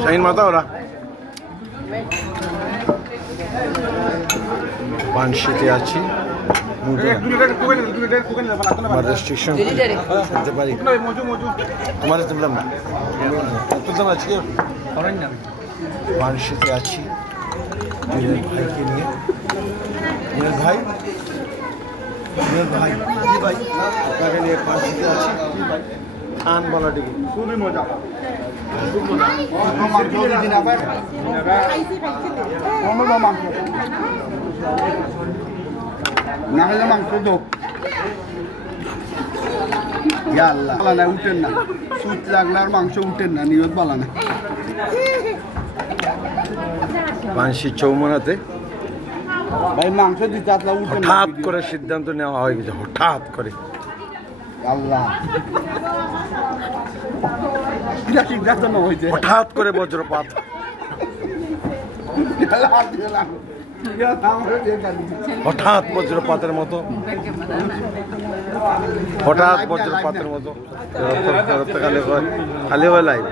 শাহিন মাতা ওরা পানশিতে আছি আমার রেস্ট্রিকশন করতে পারি তোমার তুললাম না তুলতাম আজকে পানশিতে আছি ভাইকে নিয়ে ভাই ভাই ভাই আপনাকে নিয়ে পানশিতে আছি খান বলা ডিগি খুবই মজা মাংস দো আল্লাহ উঠেন না সুচ লাগলে আর মাংস উঠেন না নিয়ত বালা না পানশি চৌমনাতে ভাই মাংস দিতে হঠাৎ করে সিদ্ধান্ত নেওয়া হয়ে গেছে হঠাৎ করে আল্লাহ হঠাৎ করে বজ্রপাত হঠাৎ বজ্রপাতের মতো খালি হয় লাইভ